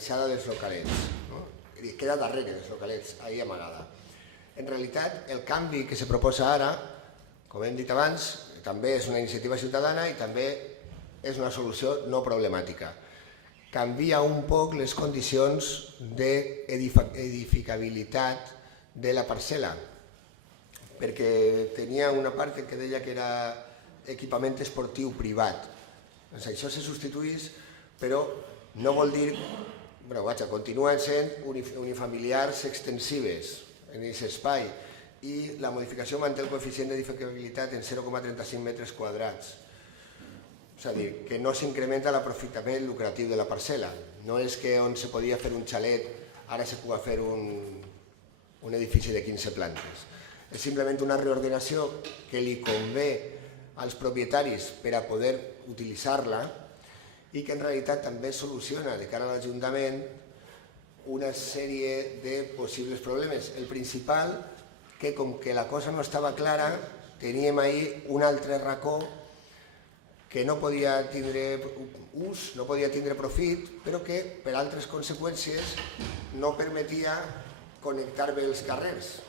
baixada dels localets, no? Queda darrere dels localets, ahí amagada. En realitat, el canvi que se proposa ara, com hem dit abans, també és una iniciativa ciutadana i també és una solució no problemàtica. Canvia un poc les condicions d'edificabilitat de la parcel·la, perquè tenia una part que deia que era equipament esportiu privat. Doncs això se substituís, però no vol dir, continuen sent unifamiliars extensives en aquest espai i la modificació manté el coeficient d'edificabilitat en 0,35 metres quadrats. És a dir, que no s'incrementa l'aprofitament lucratiu de la parcel·la. No és que on se podia fer un xalet ara se pugui fer un edifici de 15 plantes. És simplement una reordenació que li convé als propietaris per a poder utilitzar-la i que en realitat també soluciona de cara a l'Ajuntament una sèrie de possibles problemes. El principal, que com que la cosa no estava clara, teníem ahir un altre racó que no podia tindre ús, no podia tindre profit, però que per altres conseqüències no permetia connectar bé els carrers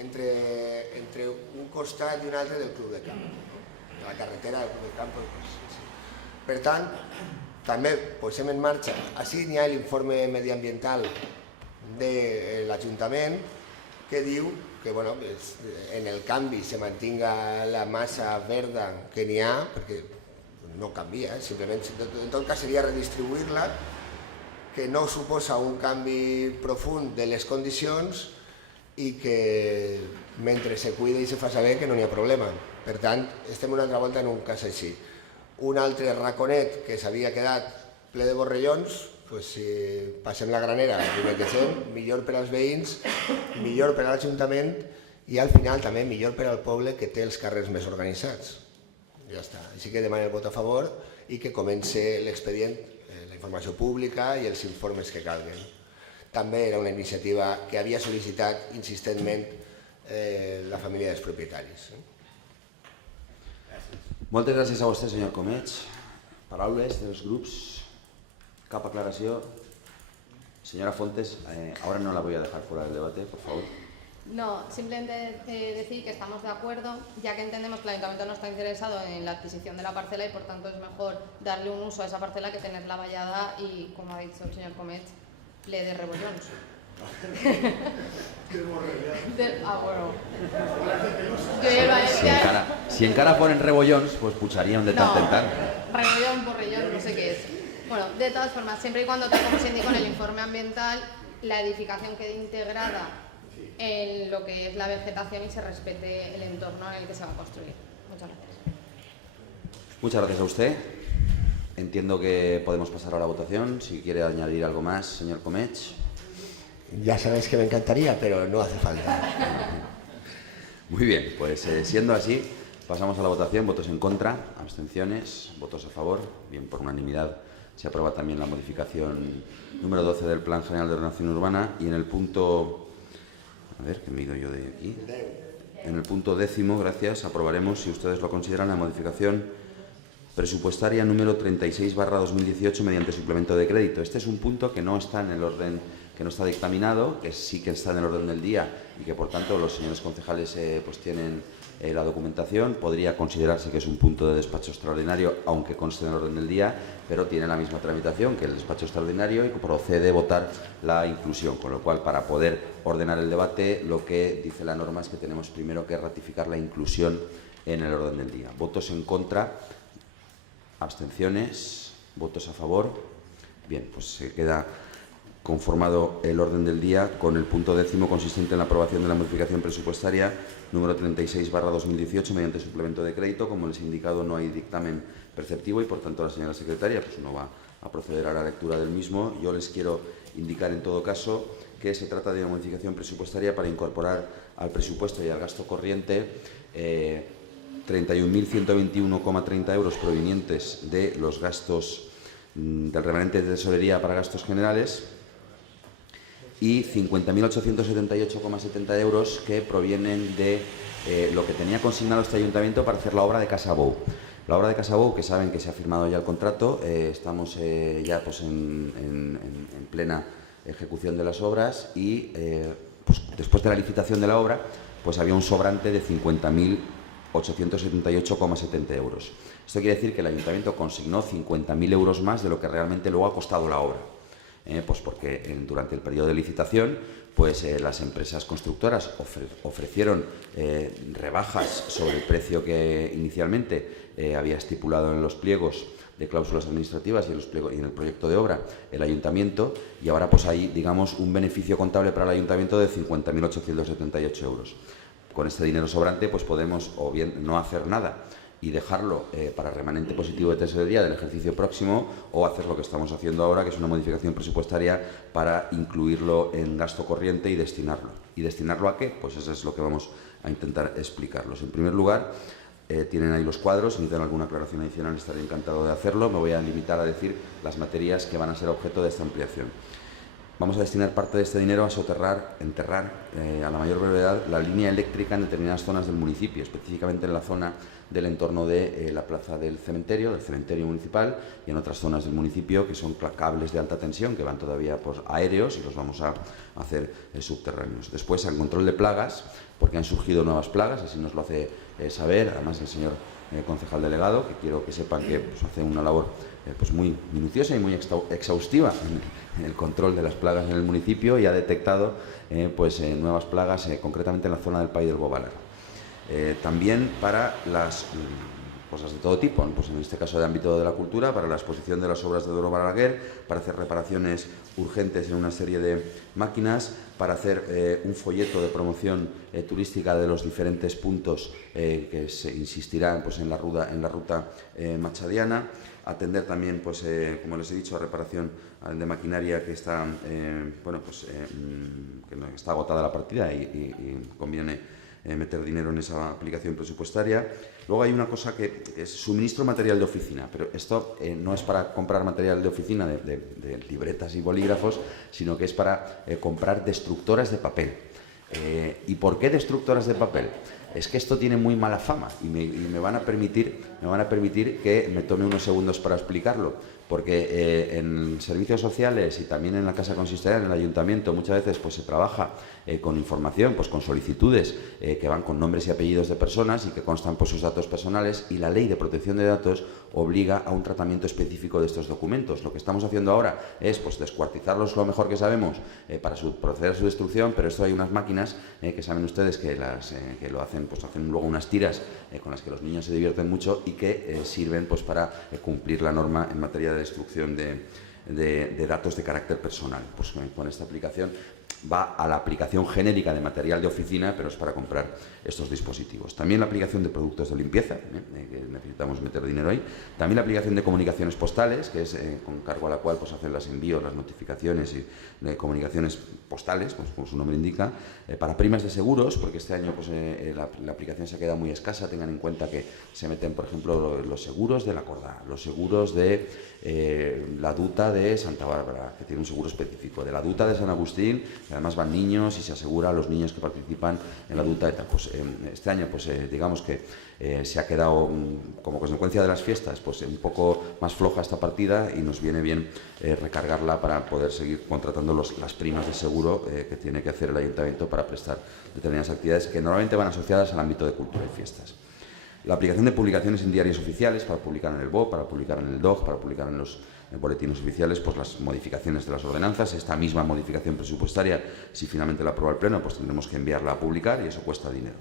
entre un costat i un altre del Club de Camp, de la carretera del Club de Camp. Per tant, també posem en marxa, així n'hi ha l'informe mediambiental de l'Ajuntament que diu que en el canvi se mantinga la massa verda que n'hi ha, perquè no canvia, simplement en tot cas seria redistribuir-la, que no suposa un canvi profund de les condicions i que mentre se cuida i se fa saber que no n'hi ha problema. Per tant, estem una altra volta en un cas així. Un altre raconet que s'havia quedat ple de borrellons, si passem la granera, millor per als veïns, millor per a l'Ajuntament i al final també millor per al poble que té els carrers més organitzats. Ja està. Així que demano el vot a favor i que comenci l'expedient, la informació pública i els informes que calguen. També era una iniciativa que havia sol·licitat insistentment la família dels propietaris. Moltes gràcies a vostè, senyor Comech. Paraules dels grups. Cap aclaració. Señora Fontes, ahora no la voy a dejar fuera del debate, por favor. No, simplemente decir que estamos de acuerdo, ya que entendemos que el Ayuntamiento no está interesado en la adquisición de la parcela y por tanto es mejor darle un uso a esa parcela que tenerla vallada y, como ha dicho el señor Comech, ple de rebollons. Bueno. Si encara ponen rebollons, pues pucharían de tant en tant. Rebollón, borrellón, no sé qué es. Bueno, de todas formas, siempre y cuando, tal como se indica en el informe ambiental, la edificación quede integrada en lo que es la vegetación y se respete el entorno en el que se va a construir. Muchas gracias. Muchas gracias a usted. Entiendo que podemos pasar a la votación. Si quiere añadir algo más, señor Comech. Ya sabéis que me encantaría, pero no hace falta. Muy bien, pues siendo así, pasamos a la votación. Votos en contra, abstenciones, votos a favor. Bien, por unanimidad se aprueba también la modificación número 12 del Plan General de Ordenación Urbana y en el punto... A ver, ¿qué me he ido yo de aquí? En el punto 10º, gracias, aprobaremos, si ustedes lo consideran, la modificación presupuestaria número 36/2018 mediante suplemento de crédito. Este es un punto que no está en el orden, que no está dictaminado, que sí que está en el orden del día y que, por tanto, los señores concejales pues tienen la documentación. Podría considerarse que es un punto de despacho extraordinario, aunque conste en el orden del día, pero tiene la misma tramitación que el despacho extraordinario y procede votar la inclusión. Con lo cual, para poder ordenar el debate, lo que dice la norma es que tenemos primero que ratificar la inclusión en el orden del día. Votos en contra, abstenciones, votos a favor. Bien, pues se queda conformado el orden del día con el punto 10º consistente en la aprobación de la modificación presupuestaria número 36/2018 mediante suplemento de crédito. Como les he indicado, no hay dictamen perceptivo y, por tanto, la señora secretaria pues no va a proceder a la lectura del mismo. Yo les quiero indicar, en todo caso, que se trata de una modificación presupuestaria para incorporar al presupuesto y al gasto corriente 31.121,30 euros provenientes de los gastos del remanente de tesorería para gastos generales y 50.878,70 euros que provienen de lo que tenía consignado este ayuntamiento para hacer la obra de Casa Bou. La obra de Casabou, que saben que se ha firmado ya el contrato, estamos ya pues, en plena ejecución de las obras y pues, después de la licitación de la obra pues había un sobrante de 50.878,70 euros. Esto quiere decir que el Ayuntamiento consignó 50.000 euros más de lo que realmente luego ha costado la obra. Pues porque durante el periodo de licitación pues las empresas constructoras ofrecieron rebajas sobre el precio que inicialmente había estipulado en los pliegos de cláusulas administrativas y en el proyecto de obra el Ayuntamiento, y ahora pues hay, digamos, un beneficio contable para el Ayuntamiento de 50.878 euros. Con este dinero sobrante pues podemos o bien no hacer nada y dejarlo para remanente positivo de tesorería del ejercicio próximo, o hacer lo que estamos haciendo ahora, que es una modificación presupuestaria para incluirlo en gasto corriente y destinarlo. ¿Y destinarlo a qué? Pues eso es lo que vamos a intentar explicarlos. En primer lugar, tienen ahí los cuadros. Si necesitan alguna aclaración adicional, estaré encantado de hacerlo. Me voy a limitar a decir las materias que van a ser objeto de esta ampliación. Vamos a destinar parte de este dinero a enterrar a la mayor brevedad la línea eléctrica en determinadas zonas del municipio, específicamente en la zona del entorno de la plaza del cementerio municipal, y en otras zonas del municipio que son cables de alta tensión que van todavía por aéreos y los vamos a hacer subterráneos. Después, al control de plagas, porque han surgido nuevas plagas, así nos lo hace saber, además el señor concejal delegado, que quiero que sepan que pues, hace una labor pues muy minuciosa y muy exhaustiva en el control de las plagas en el municipio, y ha detectado nuevas plagas, concretamente en la zona del Pai del Bobalar. También para las cosas de todo tipo, pues en este caso de ámbito de la cultura, para la exposición de las obras de Doro Balaguer, para hacer reparaciones urgentes en una serie de máquinas, para hacer un folleto de promoción turística de los diferentes puntos que se insistirán pues, en la ruta machadiana, atender también, pues, como les he dicho, a reparación de maquinaria que está, que no está agotada la partida y conviene meter dinero en esa aplicación presupuestaria. Luego hay una cosa que es suministro material de oficina, pero esto no es para comprar material de oficina de libretas y bolígrafos, sino que es para comprar destructoras de papel. ¿Y por qué destructoras de papel? Es que esto tiene muy mala fama y me van a permitir que me tome unos segundos para explicarlo, porque en servicios sociales y también en la casa consistorial, en el ayuntamiento, muchas veces pues se trabaja con información, pues con solicitudes que van con nombres y apellidos de personas y que constan pues sus datos personales, y la ley de protección de datos obliga a un tratamiento específico de estos documentos. Lo que estamos haciendo ahora es pues descuartizarlos lo mejor que sabemos para proceder a su destrucción, pero esto hay unas máquinas que saben ustedes que lo hacen, pues hacen luego unas tiras con las que los niños se divierten mucho y que sirven pues para cumplir la norma en materia de destrucción de datos de carácter personal. Pues con esta aplicación va a la aplicación genérica de material de oficina, pero es para comprar estos dispositivos. También la aplicación de productos de limpieza, que necesitamos meter dinero ahí. También la aplicación de comunicaciones postales, que es con cargo a la cual pues hacen los envíos, las notificaciones y comunicaciones postales, pues como su nombre indica. Para primas de seguros, porque este año pues, la aplicación se ha quedado muy escasa. Tengan en cuenta que se meten, por ejemplo, los seguros de la Cordá, los seguros de la Duta de Santa Bárbara, que tiene un seguro específico, de la Duta de San Agustín, que además van niños y se asegura a los niños que participan en la Duta ETA. Pues este año pues digamos que se ha quedado como consecuencia de las fiestas pues un poco más floja esta partida, y nos viene bien recargarla para poder seguir contratando las primas de seguro que tiene que hacer el ayuntamiento para prestar determinadas actividades que normalmente van asociadas al ámbito de cultura y fiestas. La aplicación de publicaciones en diarios oficiales, para publicar en el BOP, para publicar en el DOG, para publicar en los boletines oficiales, pues las modificaciones de las ordenanzas. Esta misma modificación presupuestaria, si finalmente la aprueba el Pleno, pues tendremos que enviarla a publicar y eso cuesta dinero.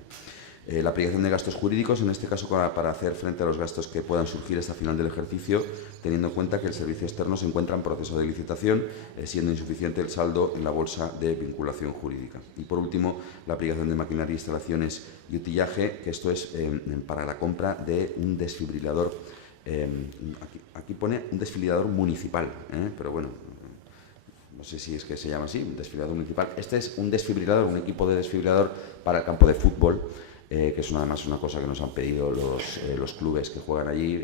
La aplicación de gastos jurídicos, en este caso para hacer frente a los gastos que puedan surgir hasta final del ejercicio, teniendo en cuenta que el servicio externo se encuentra en proceso de licitación, siendo insuficiente el saldo en la bolsa de vinculación jurídica. Y por último, la aplicación de maquinaria, instalaciones y utillaje, que esto es para la compra de un desfibrilador. Aquí pone un desfibrilador municipal, pero bueno, no sé si es que se llama así, un desfibrilador municipal. Este es un desfibrilador, un equipo de desfibrilador para el campo de fútbol, que es además una cosa que nos han pedido los clubes que juegan allí.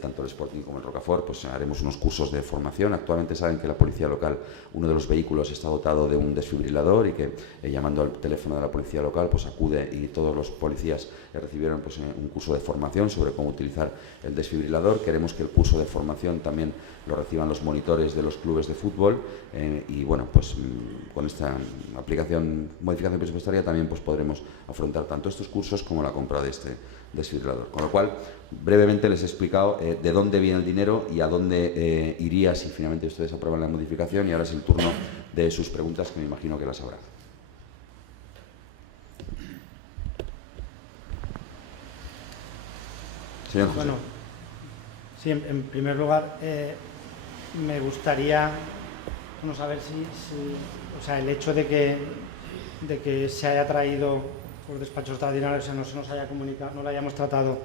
tanto el Sporting como el Rocafort, pues haremos unos cursos de formación. Actualmente saben que la policía local, uno de los vehículos está dotado de un desfibrilador y que llamando al teléfono de la policía local pues acude, y todos los policías recibieron pues un curso de formación sobre cómo utilizar el desfibrilador. Queremos que el curso de formación también lo reciban los monitores de los clubes de fútbol y bueno, pues con esta modificación presupuestaria también pues podremos afrontar tanto estos cursos como la compra de este desfibrilador. Con lo cual, brevemente les he explicado de dónde viene el dinero y a dónde iría si finalmente ustedes aprueban la modificación, y ahora es el turno de sus preguntas, que me imagino que las habrá. Señor José. Bueno, sí, en primer lugar, me gustaría saber si o sea, el hecho de que se haya traído por despacho extraordinario, o sea, no se nos haya comunicado, no lo hayamos tratado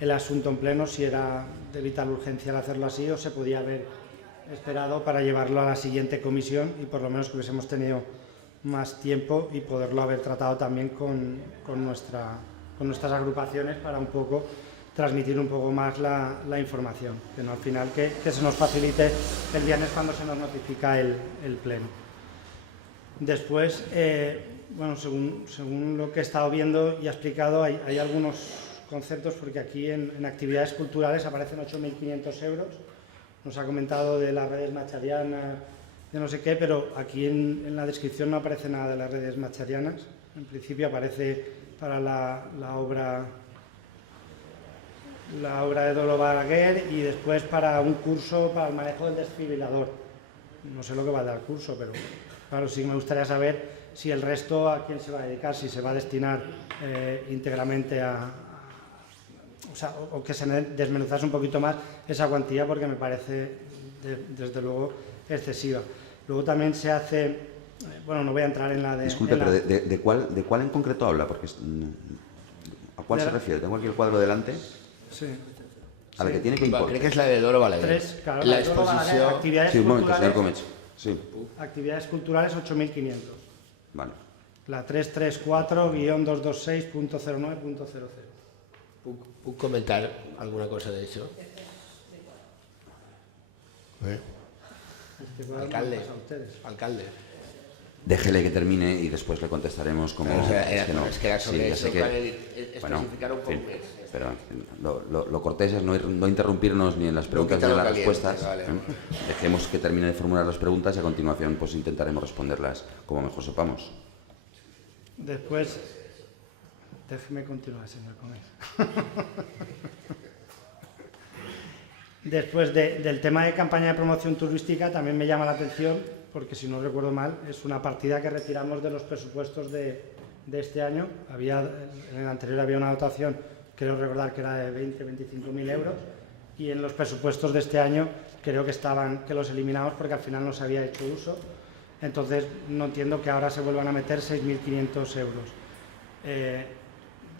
el asunto en pleno, si era de vital urgencia el hacerlo así o se podía haber esperado para llevarlo a la siguiente comisión y por lo menos que hubiésemos tenido más tiempo y poderlo haber tratado también con nuestras agrupaciones para un poco transmitir un poco más la información, que no al final que se nos facilite el viernes cuando se nos notifica el pleno. Después, bueno, según lo que he estado viendo y ha explicado, hay algunos conceptos, porque aquí en actividades culturales aparecen 8.500 euros, nos ha comentado de las redes machadianas, de no sé qué, pero aquí en la descripción no aparece nada de las redes machadianas. En principio aparece para la obra de Dolo Balaguer y después para un curso para el manejo del desfibrilador. No sé lo que va a dar el curso, pero claro, sí me gustaría saber si el resto a quién se va a dedicar, si se va a destinar íntegramente o que se desmenuzase un poquito más esa cuantía, porque me parece desde luego excesiva. Luego también se hace, bueno, no voy a entrar en la de... Disculpe, pero ¿de cuál en concreto habla? Porque ¿a cuál se refiere? Tengo aquí el cuadro delante. Sí. A la que tiene que importar. Creo que es la de Dolo Balaguer. Claro, la exposición... Actividades sí, un momento, señor culturales, Comech. Sí. actividades culturales 8.500. Vale. La 334-226.09.00. ¿Puc comentar alguna cosa de eso? Alcalde. Alcalde. Déjele que termine y después le contestaremos como... O sea, es que no. es que era sobre Sí, ya eso, sé que... especificar un poco. en fin, pero lo cortés es no interrumpirnos ni en las preguntas ni en las caliente, respuestas. vale. Dejemos que termine de formular las preguntas y a continuación pues intentaremos responderlas como mejor sepamos. Después, déjeme continuar, señor Comés. Después del tema de campaña de promoción turística, también me llama la atención, porque si no recuerdo mal, es una partida que retiramos de los presupuestos de este año. En el anterior había una dotación, creo recordar que era de 20-25.000 euros, y en los presupuestos de este año creo que los eliminamos porque al final no se había hecho uso. Entonces no entiendo que ahora se vuelvan a meter 6.500 euros.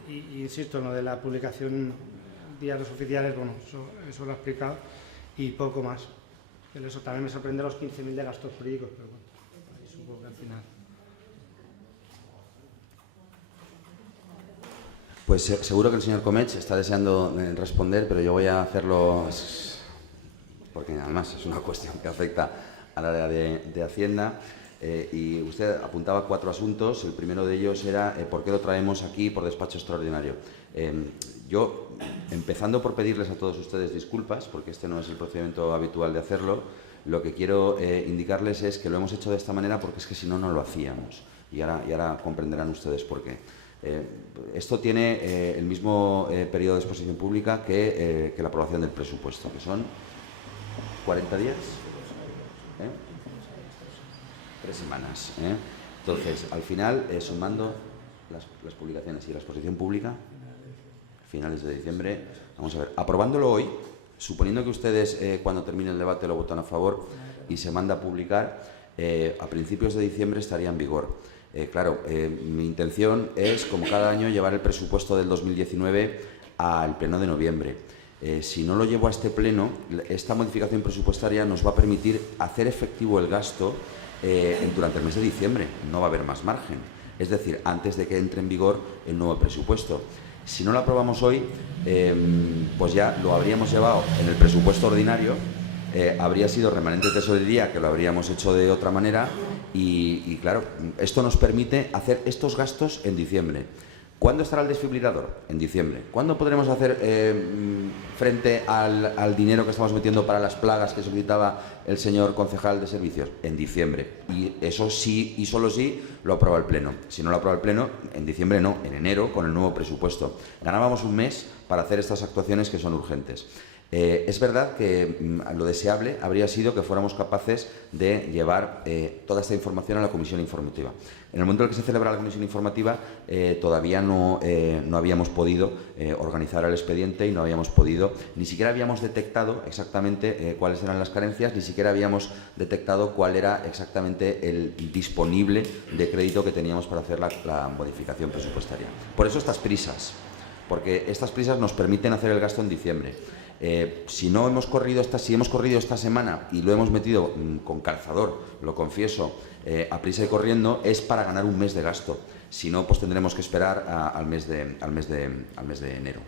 Insisto, en lo de la publicación diarios oficiales, bueno, eso lo he explicado, y poco más. Eso también me sorprende los 15.000 de gastos jurídicos, pero bueno, ahí supongo que al final. Pues seguro que el señor Comech está deseando responder, pero yo voy a hacerlo porque además es una cuestión que afecta al área de Hacienda. Y usted apuntaba 4 asuntos. El primero de ellos era por qué lo traemos aquí por despacho extraordinario. Yo, empezando por pedirles a todos ustedes disculpas, porque este no es el procedimiento habitual de hacerlo, lo que quiero indicarles es que lo hemos hecho de esta manera porque es que si no, no lo hacíamos. Y ahora comprenderán ustedes por qué. Esto tiene el mismo periodo de exposición pública que la aprobación del presupuesto, que son 40 días. 3 semanas. Entonces, al final, sumando las publicaciones y la exposición pública, finales de diciembre, vamos a ver, aprobándolo hoy, suponiendo que ustedes cuando termine el debate lo votan a favor y se manda a publicar, a principios de diciembre estaría en vigor. Claro, mi intención es, como cada año, llevar el presupuesto del 2019 al pleno de noviembre. Si no lo llevo a este pleno, esta modificación presupuestaria nos va a permitir hacer efectivo el gasto durante el mes de diciembre. No va a haber más margen. Es decir, antes de que entre en vigor el nuevo presupuesto. Si no lo aprobamos hoy, pues ya lo habríamos llevado en el presupuesto ordinario, habría sido remanente de tesorería, que lo habríamos hecho de otra manera, y claro, esto nos permite hacer estos gastos en diciembre. ¿Cuándo estará el desfibrilador? En diciembre. ¿Cuándo podremos hacer frente al dinero que estamos metiendo para las plagas que solicitaba el señor concejal de servicios? En diciembre. Y eso sí, y solo sí, lo aprueba el Pleno. Si no lo aprueba el Pleno, en diciembre no, en enero, con el nuevo presupuesto. Ganábamos un mes para hacer estas actuaciones que son urgentes. Es verdad que lo deseable habría sido que fuéramos capaces de llevar toda esta información a la comisión informativa. En el momento en el que se celebra la comisión informativa todavía no habíamos podido organizar el expediente y no habíamos podido, ni siquiera habíamos detectado exactamente cuáles eran las carencias, ni siquiera habíamos detectado cuál era exactamente el disponible de crédito que teníamos para hacer la modificación presupuestaria. Por eso estas prisas, porque estas prisas nos permiten hacer el gasto en diciembre. Si hemos corrido esta semana y lo hemos metido con calzador, lo confieso, a prisa y corriendo, es para ganar un mes de gasto. Si no, pues tendremos que esperar al mes de enero.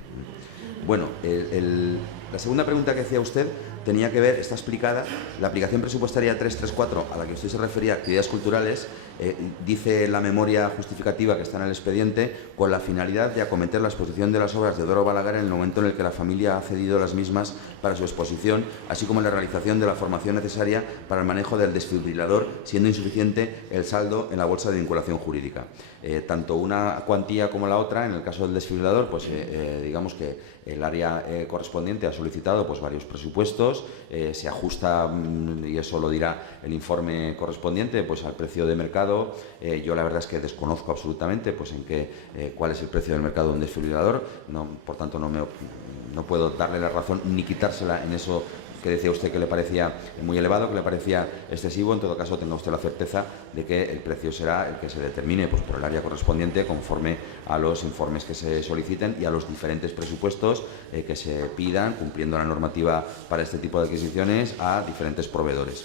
Bueno, la segunda pregunta que hacía usted tenía que ver, está explicada, la aplicación presupuestaria 334 a la que usted se refería, actividades culturales, dice la memoria justificativa que está en el expediente, con la finalidad de acometer la exposición de las obras de Doro Balaguer en el momento en el que la familia ha cedido las mismas para su exposición, así como la realización de la formación necesaria para el manejo del desfibrilador, siendo insuficiente el saldo en la bolsa de vinculación jurídica. Tanto una cuantía como la otra, en el caso del desfibrilador, pues digamos que el área correspondiente ha solicitado pues varios presupuestos, se ajusta, y eso lo dirá el informe correspondiente, pues al precio de mercado. Yo la verdad es que desconozco absolutamente pues cuál es el precio del mercado de un desfibrilador, por tanto no puedo darle la razón ni quitársela en eso que decía usted que le parecía muy elevado, que le parecía excesivo. En todo caso, tenga usted la certeza de que el precio será el que se determine pues, por el área correspondiente conforme a los informes que se soliciten y a los diferentes presupuestos que se pidan, cumpliendo la normativa para este tipo de adquisiciones, a diferentes proveedores.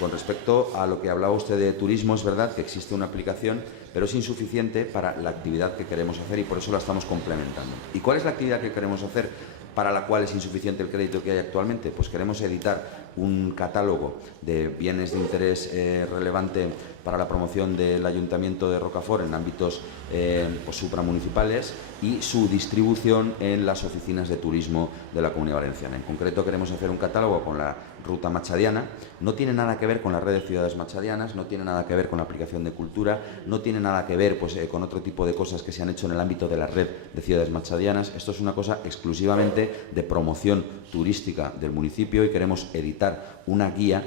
Con respecto a lo que hablaba usted de turismo, es verdad que existe una aplicación, pero es insuficiente para la actividad que queremos hacer y por eso la estamos complementando. ¿Y cuál es la actividad que queremos hacer para la cual es insuficiente el crédito que hay actualmente? Pues queremos editar un catálogo de bienes de interés relevante para la promoción del Ayuntamiento de Rocafort en ámbitos pues supramunicipales y su distribución en las oficinas de turismo de la Comunidad Valenciana. En concreto, queremos hacer un catálogo con la ruta machadiana. No tiene nada que ver con la red de ciudades machadianas, no tiene nada que ver con la aplicación de cultura, no tiene nada que ver pues, con otro tipo de cosas que se han hecho en el ámbito de la red de ciudades machadianas. Esto es una cosa exclusivamente de promoción turística del municipio y queremos editar una guía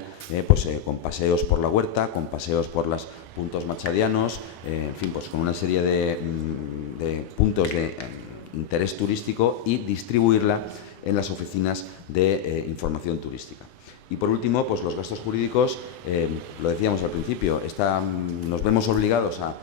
con paseos por la huerta, con paseos por los puntos machadianos, en fin, pues con una serie de puntos de interés turístico y distribuirla en las oficinas de información turística. Y por último, pues los gastos jurídicos, lo decíamos al principio, nos vemos obligados a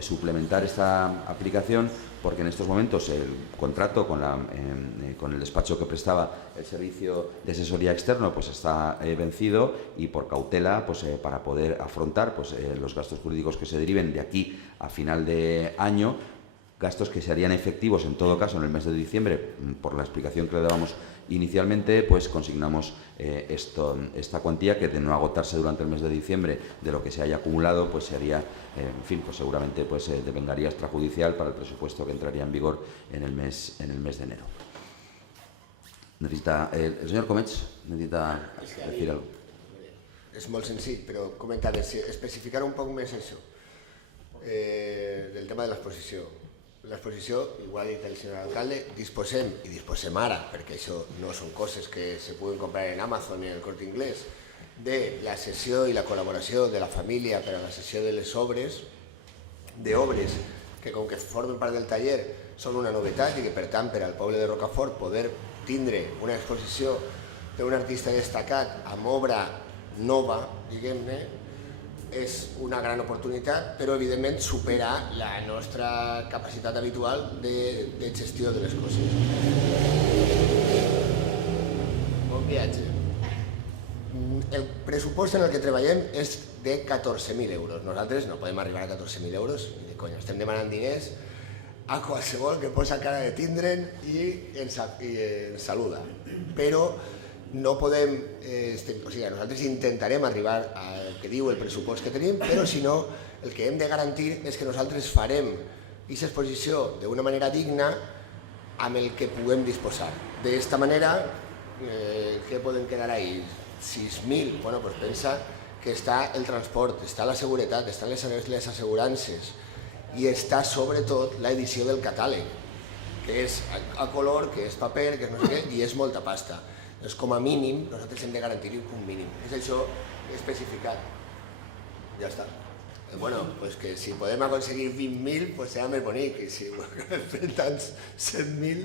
suplementar esta aplicación porque en estos momentos el contrato con el despacho que prestaba el servicio de asesoría externo pues está vencido y por cautela pues, para poder afrontar pues, los gastos jurídicos que se deriven de aquí a final de año, gastos que se harían efectivos en todo caso en el mes de diciembre, por la explicación que le dábamos inicialmente, pues consignamos esta cuantía que de no agotarse durante el mes de diciembre de lo que se haya acumulado, pues se haría, en fin, pues seguramente pues devengaría extrajudicial para el presupuesto que entraría en vigor en el mes de enero. El señor Comets necesita decir algo. És molt senzill, però comentar, especificar un poc més això, del tema de l'exposició. L'exposició, igual ha dit el senyor alcalde, disposem ara, perquè això no són coses que se puguen comprar en Amazon ni en el Corte Inglés, de la sessió i la col·laboració de la família per a la sessió de les obres, d'obres que com que formen part del taller són una novetat i que per tant per al poble de Rocafort poder tindre una exposició d'un artista destacat amb obra nova, diguem-ne, és una gran oportunitat, però evidentment supera la nostra capacitat habitual de gestió de les coses. Bon viatge. El pressupost en el que treballem és de 14.000 euros. Nosaltres no podem arribar a 14.000 euros, ni de conya. Estem demanant diners a qualsevol que posa cara de tindre'n i ens saluda. Però no podem, o sigui, nosaltres intentarem arribar al que diu el pressupost que tenim, però si no, el que hem de garantir és que nosaltres farem aquesta exposició d'una manera digna amb el que puguem disposar. D'esta manera, què poden quedar ahí? 6.000? Bueno, doncs pensa que està el transport, està la seguretat, estan les assegurances i està sobretot l'edició del catàleg, que és a color, que és paper, que és no sé què, i és molta pasta. Doncs com a mínim, nosaltres hem de garantir un mínim. És això especificat. Ja està. Bueno, pues que si podem aconseguir 20.000, pues serà més bonic, i si fem tants 100.000,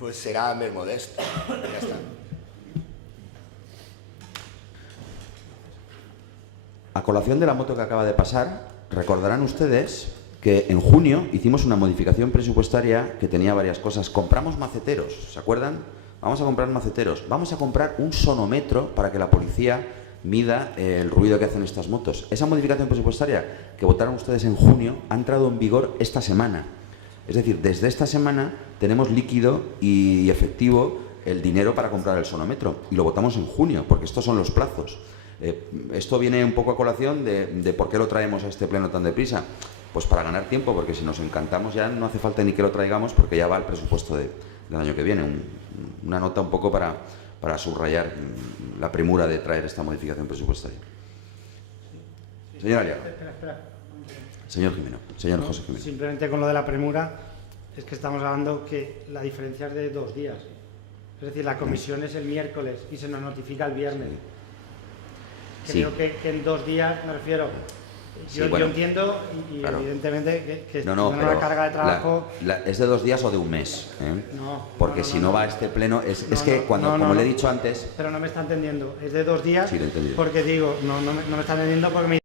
pues serà més modest. Ja està. A colación de la moto que acaba de pasar, recordarán ustedes que en junio hicimos una modificación presupuestaria que tenía varias cosas. Compramos maceteros, ¿se acuerdan? Vamos a comprar maceteros. Vamos a comprar un sonómetro para que la policía mida el ruido que hacen estas motos. Esa modificación presupuestaria que votaron ustedes en junio ha entrado en vigor esta semana. Es decir, desde esta semana tenemos líquido y efectivo el dinero para comprar el sonómetro. Y lo votamos en junio, porque estos son los plazos. Esto viene un poco a colación de por qué lo traemos a este pleno tan deprisa. Pues para ganar tiempo, porque si nos encantamos ya no hace falta ni que lo traigamos porque ya va el presupuesto del año que viene. Una nota un poco para subrayar la premura de traer esta modificación presupuestaria. Señor Aliaga. Espera. Señor Jimeno. Señor José Jimeno. Simplemente con lo de la premura, es que estamos hablando que la diferencia es de 2 días. Es decir, la comisión es el miércoles y se nos notifica el viernes. Creo que en 2 días, me refiero... Yo entiendo y claro, evidentemente que una carga de trabajo... ¿Es de 2 días o de un mes? No. Porque si no va a este pleno... Es que cuando, como le he dicho antes... Pero no me está entendiendo. Es de 2 días. Sí, lo he entendido. Porque digo, no me está entendiendo porque me